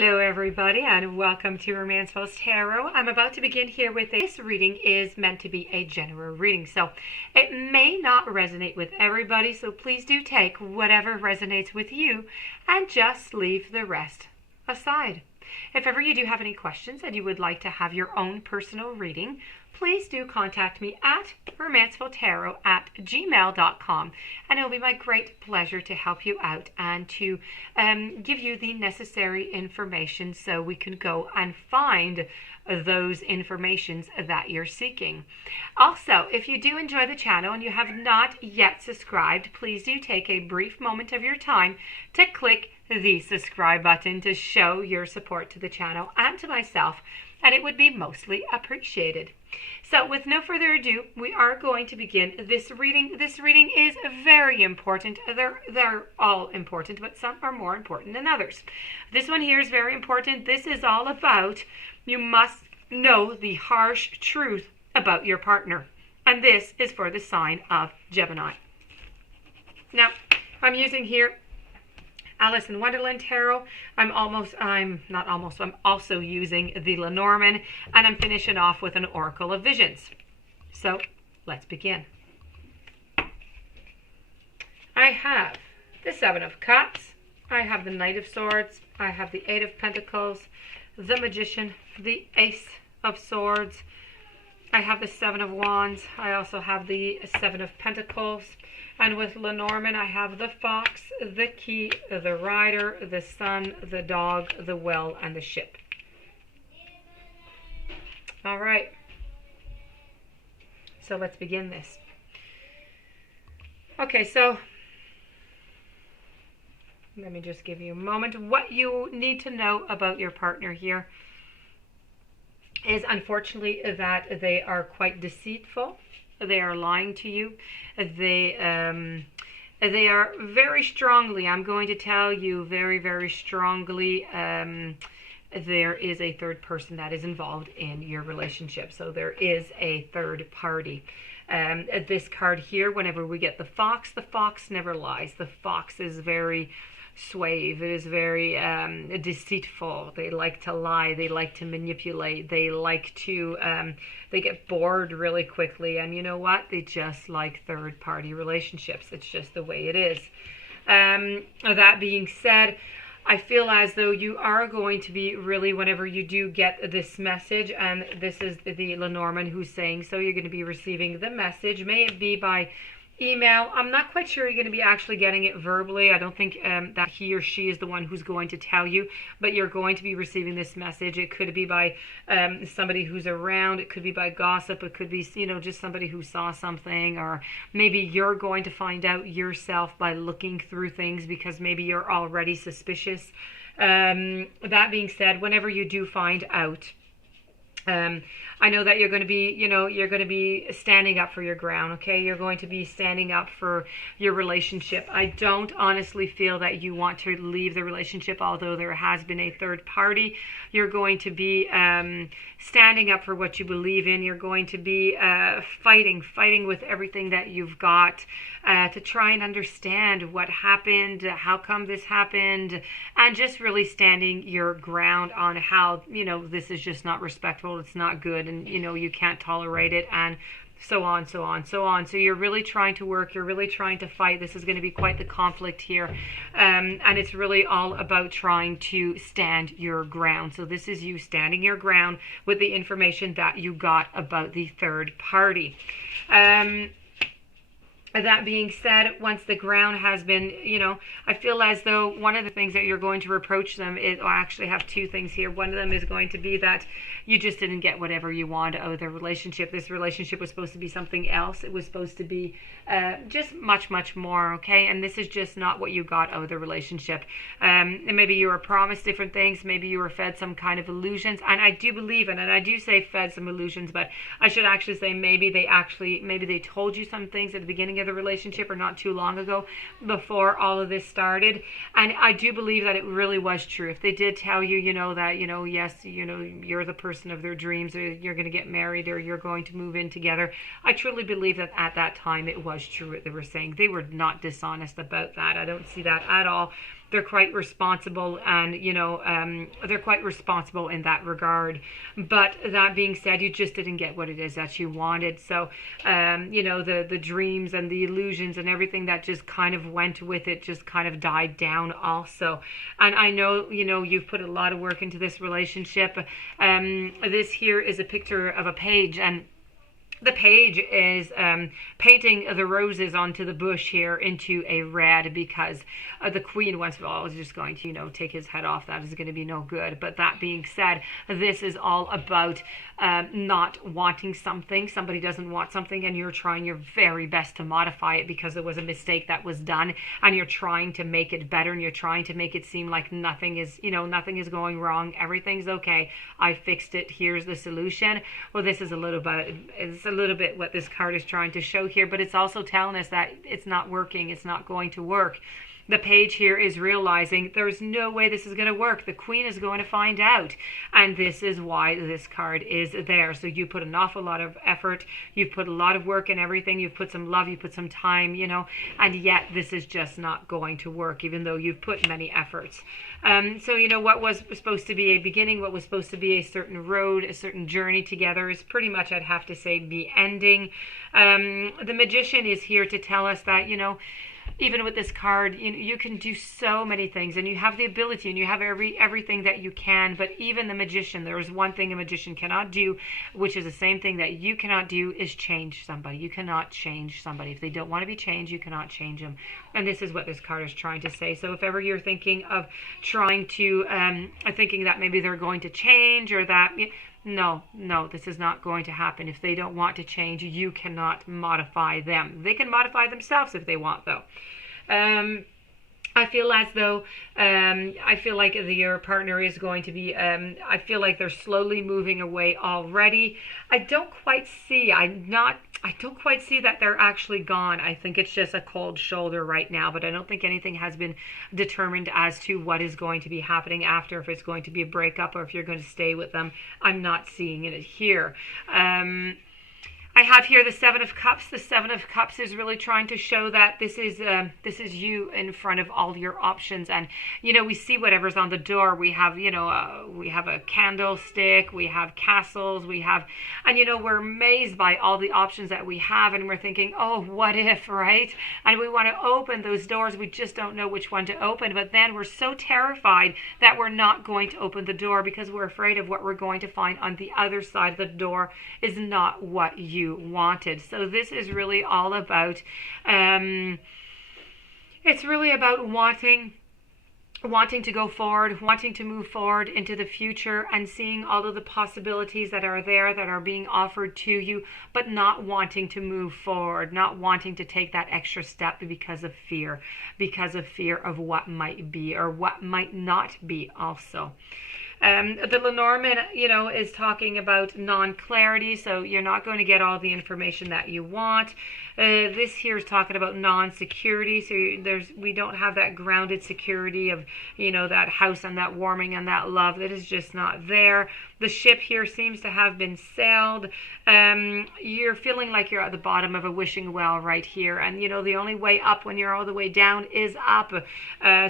Hello everybody and welcome to Romancefull's Tarot. I'm about to begin here with this reading is meant to be a general reading, so it may not resonate with everybody, so please do take whatever resonates with you and just leave the rest aside. If ever you do have any questions and you would like to have your own personal reading, please do contact me at romancefulltarot@gmail.com, and it will be my great pleasure to help you out and to give you the necessary information so we can go and find those informations that you're seeking. Also, if you do enjoy the channel and you have not yet subscribed, please do take a brief moment of your time to click the subscribe button to show your support to the channel and to myself, and it would be mostly appreciated. So with no further ado, we are going to begin this reading. This reading is very important. They're all important, but some are more important than others. This one here is very important. This is all about you must know the harsh truth about your partner. And this is for the sign of Gemini. Now, I'm using here Alice in Wonderland Tarot. I'm also using the Lenormand, and I'm finishing off with an Oracle of Visions. So let's begin. I have the Seven of Cups, I have the Knight of Swords, I have the Eight of Pentacles, the Magician, the Ace of Swords, I have the Seven of Wands, I also have the Seven of Pentacles, and with Lenormand I have the Fox, the Key, the Rider, the Sun, the Dog, the Well, and the Ship. All right, so let's begin this. Okay, so let me just give you a moment. What you need to know about your partner here is unfortunately that they are quite deceitful. They are lying to you. They are very strongly, I'm going to tell you very, very strongly, there is a third person that is involved in your relationship. So there is a third party. This card here, whenever we get the fox never lies. The fox is very suave. It is very deceitful. They like to lie. They like to manipulate. They like to they get bored really quickly, and you know what, they just like third party relationships. It's just the way it is. That being said, I feel as though you are going to be really, whenever you do get this message, and this is the Lenormand who's saying so, you're going to be receiving the message. May it be by email. I'm not quite sure you're going to be actually getting it verbally. I don't think that he or she is the one who's going to tell you, but you're going to be receiving this message. It could be by somebody who's around. It could be by gossip. It could be, just somebody who saw something, or maybe you're going to find out yourself by looking through things because maybe you're already suspicious. That being said, whenever you do find out, I know that you're going to be, you're going to be standing up for your ground, okay? You're going to be standing up for your relationship. I don't honestly feel that you want to leave the relationship, although there has been a third party. You're going to be standing up for what you believe in. You're going to be fighting with everything that you've got to try and understand what happened, how come this happened, and just really standing your ground on how, this is just not respectful, it's not good, and you can't tolerate it, and so on. So you're really trying to work, you're really trying to fight. This is going to be quite the conflict here, and it's really all about trying to stand your ground. So this is you standing your ground with the information that you got about the third party. That being said, once the ground has been, I feel as though one of the things that you're going to reproach them is, I actually have two things here. One of them is going to be that you just didn't get whatever you wanted out of the relationship. This relationship was supposed to be something else. It was supposed to be just much, much more, okay? And this is just not what you got out of the relationship. And maybe you were promised different things. Maybe you were fed some kind of illusions. And I do believe in, and I do say fed some illusions, but I should actually say maybe they told you some things at the beginning of the relationship or not too long ago before all of this started, and I do believe that it really was true. If they did tell you, that yes, you're the person of their dreams, or you're going to get married, or you're going to move in together, I truly believe that at that time it was true what they were saying. They were not dishonest about that. I don't see that at all. they're quite responsible, and they're quite responsible in that regard. But that being said, you just didn't get what it is that you wanted. So the dreams and the illusions and everything that just kind of went with it just kind of died down also. And I know you've put a lot of work into this relationship. This here is a picture of a page, and the page is painting the roses onto the bush here into a red, because the Queen Romancefull is just going to, take his head off. That is going to be no good. But that being said, this is all about not wanting something. Somebody doesn't want something, and you're trying your very best to modify it because there was a mistake that was done, and you're trying to make it better, and you're trying to make it seem like nothing is going wrong. Everything's okay. I fixed it. Here's the solution. Well, this is a little bit what this card is trying to show here, but it's also telling us that it's not working. It's not going to work. The page here is realizing there's no way this is going to work. The Queen is going to find out. And this is why this card is there. So you put an awful lot of effort. You've put a lot of work in everything. You've put some love. You put some time, and yet this is just not going to work, even though you've put many efforts. So, what was supposed to be a beginning, what was supposed to be a certain road, a certain journey together is pretty much, I'd have to say, be ending. The Magician is here to tell us that, even with this card, you can do so many things, and you have the ability, and you have everything that you can. But even the Magician, there is one thing a magician cannot do, which is the same thing that you cannot do, is change somebody. You cannot change somebody. If they don't want to be changed, you cannot change them. And this is what this card is trying to say. So if ever you're thinking of trying to, thinking that maybe they're going to change, or that... No, this is not going to happen. If they don't want to change, you cannot modify them. They can modify themselves if they want, though. I feel as though, I feel like your partner is going to be, I feel like they're slowly moving away already. I don't quite see that they're actually gone. I think it's just a cold shoulder right now, but I don't think anything has been determined as to what is going to be happening after, if it's going to be a breakup or if you're going to stay with them. I'm not seeing it here. I have here the Seven of Cups. The Seven of Cups is really trying to show that this is you in front of all your options, and we see whatever's on the door. We have we have a candlestick, we have castles, and we're amazed by all the options that we have, and we're thinking, oh, what if, right? And we want to open those doors. We just don't know which one to open, but then we're so terrified that we're not going to open the door because we're afraid of what we're going to find on the other side of the door is not what you wanted. So this is really all about it's really about wanting to go forward, wanting to move forward into the future, and seeing all of the possibilities that are there, that are being offered to you, but not wanting to move forward, not wanting to take that extra step because of fear of what might be or what might not be also. The Lenormand, is talking about non-clarity, so you're not going to get all the information that you want. This here is talking about non-security, so we don't have that grounded security of, that house and that warming and that love. That is just not there. The ship here seems to have been sailed. You're feeling like you're at the bottom of a wishing well right here, and the only way up when you're all the way down is up.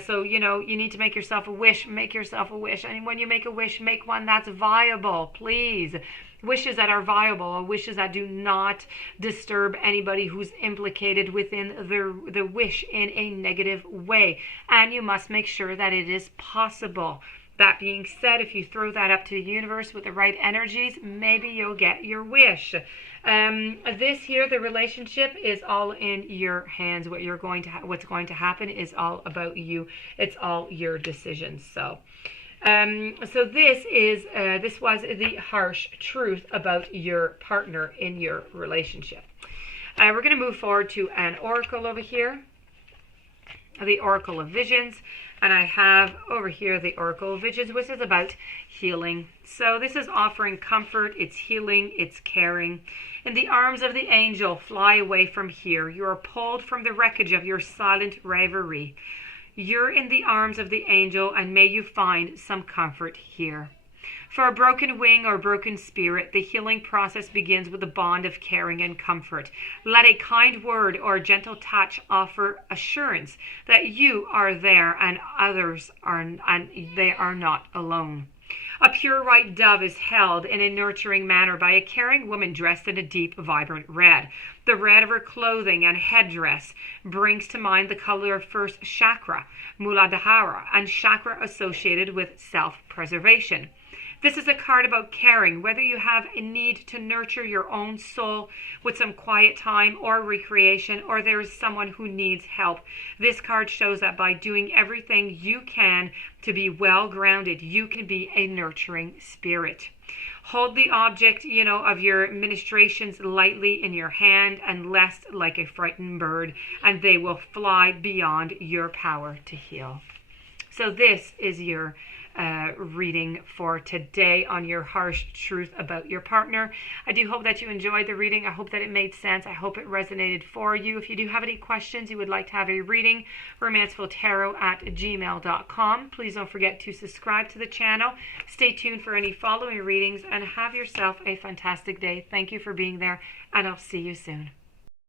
So you need to make yourself a wish. Make yourself a wish, and when you make a wish, make one that's viable, please. Wishes that are viable, wishes that do not disturb anybody who's implicated within the wish in a negative way. And you must make sure that it is possible. That being said, if you throw that up to the universe with the right energies, maybe you'll get your wish. This here, the relationship is all in your hands. What's going to happen is all about you. It's all your decisions. So this was the harsh truth about your partner in your relationship. We're going to move forward to an oracle over here, the Oracle of Visions, and I have over here the Oracle of Visions, which is about healing. So this is offering comfort, it's healing, it's caring. In the arms of the angel, fly away from here. You are pulled from the wreckage of your silent reverie. You're in the arms of the angel, and may you find some comfort here. For a broken wing or broken spirit, the healing process begins with a bond of caring and comfort. Let a kind word or gentle touch offer assurance that you are there and they are not alone. A pure white dove is held in a nurturing manner by a caring woman dressed in a deep, vibrant red. The red of her clothing and headdress brings to mind the color of first chakra, Muladhara, and chakra associated with self-preservation. This is a card about caring, whether you have a need to nurture your own soul with some quiet time or recreation, or there is someone who needs help. This card shows that by doing everything you can to be well grounded, you can be a nurturing spirit. Hold the object, of your ministrations lightly in your hand and rest like a frightened bird, and they will fly beyond your power to heal. So this is your reading for today on your harsh truth about your partner. I do hope that you enjoyed the reading. I hope that it made sense. I hope it resonated for you. If you do have any questions, you would like to have a reading, romancefulltarot@gmail.com. Please don't forget to subscribe to the channel. Stay tuned for any following readings and have yourself a fantastic day. Thank you for being there, and I'll see you soon.